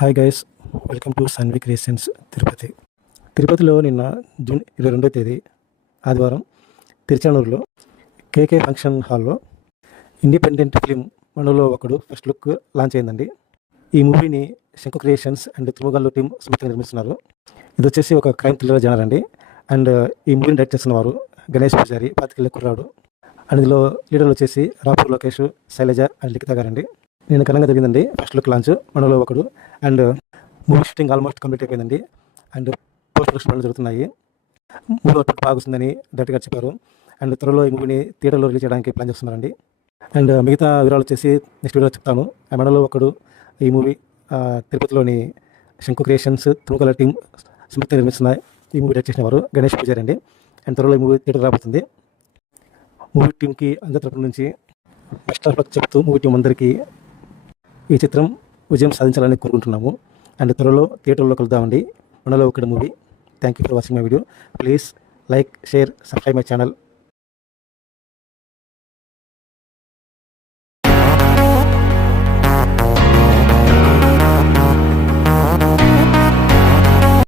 Hi guys, welcome to Sanvi creations Tirupati. తిరుపతిలో నిన్న June 22వ తేదీ ఆదివారం తిరుచానూరులో కేకే ఫంక్షన్ హాల్లో ఇండిపెండెంట్ ఫిలిం మనలో ఒకడు ఫస్ట్ లుక్ లాంచ్ అయిందండి. ఈ మూవీని శంకు క్రియేషన్స్ అండ్ తిరుమగల్లు టీం సంయుక్తంగా నిర్మిస్తున్నారు. ఇది వచ్చేసి ఒక క్రైమ్ థ్రిల్లర్ జనర్ అండి. అండ్ ఈ మూవీని డైరెక్ట్ చేస్తున్న వారు గణేష్ పూజారి, 25 కుర్రాడు. అండ్ ఇందులో లీడర్లు వచ్చేసి రాపూర్ లోకేష్, శైలజ అండ్ లిఖిత గారండి. నేను ఘనంగా జరిగిందండి ఫస్ట్ లుక్ లాంచ్ మనలో ఒకడు. And movie shooting almost complete అయిపోయిందండి. అండ్ పోస్ట్ ప్రొడక్షన్ పనులు జరుగుతున్నాయి. మూవీ అవుట్పుట్ బాగుందని డైరెక్ట్ గారు చెప్పారు. అండ్ త్వరలో ఈ మూవీని థియేటర్లో రిలీజ్ చేయడానికి ప్లాన్ చేస్తున్నారండి. అండ్ మిగతా వివరాలు వచ్చేసి నెక్స్ట్ వీడియోలో చెప్తాను. మనలో ఒకడు ఈ మూవీ తిరుపతిలోని శంకు క్రియేషన్స్ తిరుమల టీం సంయుక్తంగా నిర్మిస్తున్న ఈ మూవీ డైరెక్ట్ చేసిన వారు గణేష్ పూజారి అండి. అండ్ త్వరలో ఈ మూవీ థియేటర్ రాబోతుంది. మూవీ టీంకి అందరి తరపు నుంచి బెస్ట్ ఆఫ్ లక్ చెప్తూ మూవీ టీం అందరికీ ఈ చిత్రం విజయం సాధించాలని కోరుకుంటున్నాము. అండ్ త్వరలో థియేటర్లో కలుద్దామండి. మనలో ఒకటి movie. Thank you for watching my video. Please like, share, subscribe my channel.